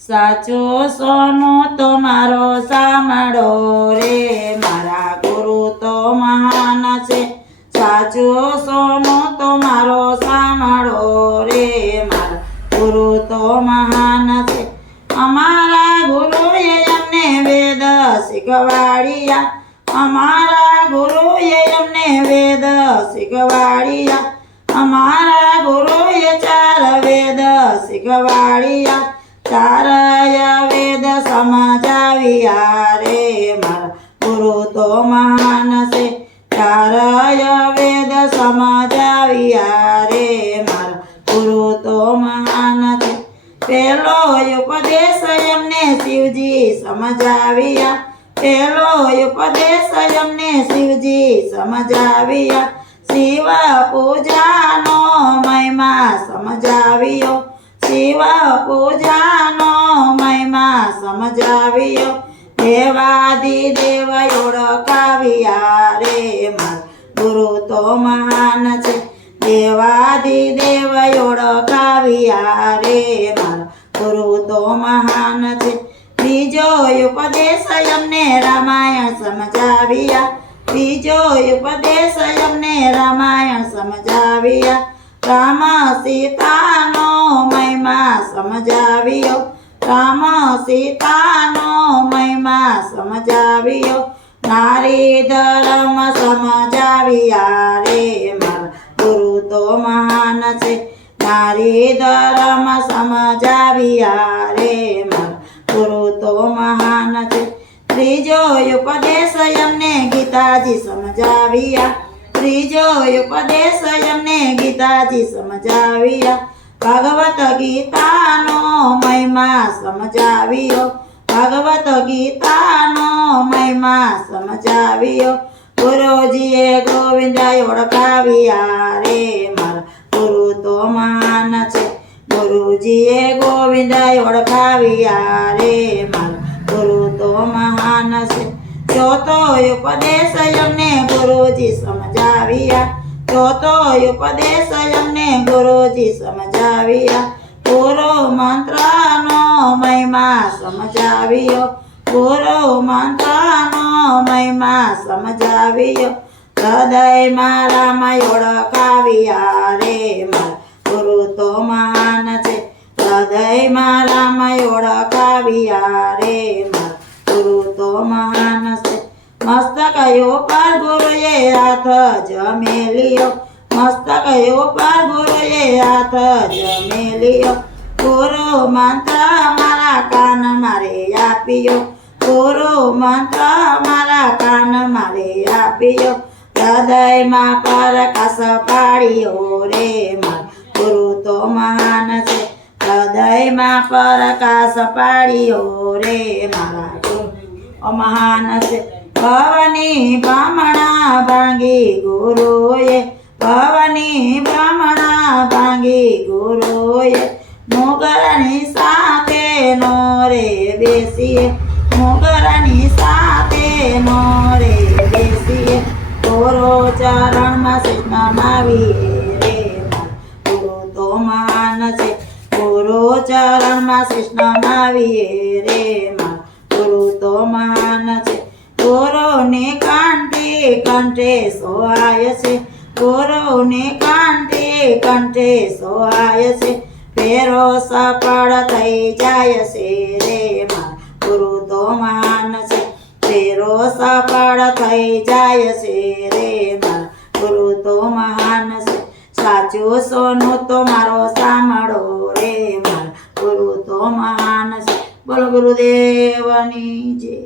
સાચો સોનું તો મારો સાંભળો રે, મારા ગુરુ તો મહાન છે. સાચો સોનું તો મારો સાંભળો રે, મારા ગુરુ તો મહાન છે. અમારા ગુરુએ અમને વેદ શીખવાડ્યા, અમારા ગુરુએ અમને વેદ શીખવાડ્યા, અમારા ગુરુએ 4 વેદ શીખવાડ્યા, 4 વેદ સમજાવ્યા રે, મારા ગુરુ તો મહાન છે. 4 વેદ સમજાવ્યા રે, મારા ગુરુ તો મહાન છે. પેલો ઉપદેશ એમને શિવજી સમજાવ્યા, પેલો ઉપદેશ એમને શિવજી સમજાવ્યા, શિવ પૂજાનો મહિમા સમજાવ્યો, શિવ પૂજાનો મહિમા સમજાવ્યો, દેવાદિદેવ ઓળખાવ્યા રે, મારા ગુરુ તો મહાન છે. દેવાદિદેવ ઓળખાવ્યા રે, મારા ગુરુ તો મહાન છે. બીજો ઉપદેશ અમને રામાયણ સમજાવ્યા, બીજો ઉપદેશ અમને રામાયણ સમજાવ્યા, રામ સીતાનો મહિમા સમજાવ્યો, રામ સીતાનો મહિમા સમજાવ્યો, નારી ધર્મ સમજાવ્યા રે, મારા ગુરુ તો મહાન છે. નારી ધર્મ સમજાવ્યા રે, મારા ગુરુ તો મહાન છે. ત્રીજો ઉપદેશ અમને ગીતાજી સમજાવ્યા, ત્રીજો ઉપદેશ અમને ગીતાજી સમજાવ્યા, ભગવત ગીતાનો મહિમા સમજાવ્યો, ભગવત ગીતાનો મહિમા સમજાવ્યો, ગુરુજીએ ગોવિંદ ઓળખાવ્યા રે, મારા ગુરુ તો મહાન છે. ગુરુજીએ ગોવિંદ ઓળખાવ્યા રે, મારા ગુરુ તો મહાન છે. ચોથો ઉપદેશ અમને ગુરુજી સમજાવ્યા, ચોથો ઉપદેશ અમને ગુરુજી સમજાવ્યા, ગુરુ મંત્રનો મહિમા સમજાવ્યો, ગુરુ મંત્રનો મહિમા સમજાવ્યો, હૃદયમાં રામ ઓળખાવ્યા રે, મારા ગુરુ તો મહાન છે. હૃદયમાં રામ ઓળખાવ્યા રે, મારા ગુરુ તો મહાન છે. મસ્તક ઉપર ગુરુએ હાથ જમેલ્યો, મસ્તક ઉપર ગુરુએ હાથ જમેલ્યો, ગુરુ મંત્ર મારા કાન મારે આપ્યો, ગુરુ મંત્ર મારા કાન મારે આપ્યો, હૃદયમાં પ્રકાશ પાડ્યો રે, મારા ગુરુ તો મહાન છે. હૃદયમાં પ્રકાશ પાડ્યો રે, મારા ગુરુ મહાન છે. ભવની બ્રાહ્મણા ભાંગી ગુરુએ, ભવની બ્રાહ્મણા ભાંગી ગુરુએ, મુગરની સાથે નો રે બેસીએ, મુગરની સાથે નો રે બેસીએ, ગુરુ ચરણમાં શીશ નમાવીએ રે, મારા ગુરુ તો મહાન છે. ગુરુ ચરણમાં શીશ નમાવીએ રે, મારા ગુરુ તો મહાન છે. ગુરુને કંઠે કંઠે સોહાય છે, ગુરુને કંઠે કંઠે સોહાય છે, ફેરો સફળ થઈ જાય છે રે, મારા ગુરુ તો મહાન છે. ફેરો સફળ થઈ જાય છે રે, મારા ગુરુ તો મહાન છે. સાચું સોનું તો મારો સાંભળો રે, મારા ગુરુ તો મહાન છે. બોલો ગુરુદેવની જય.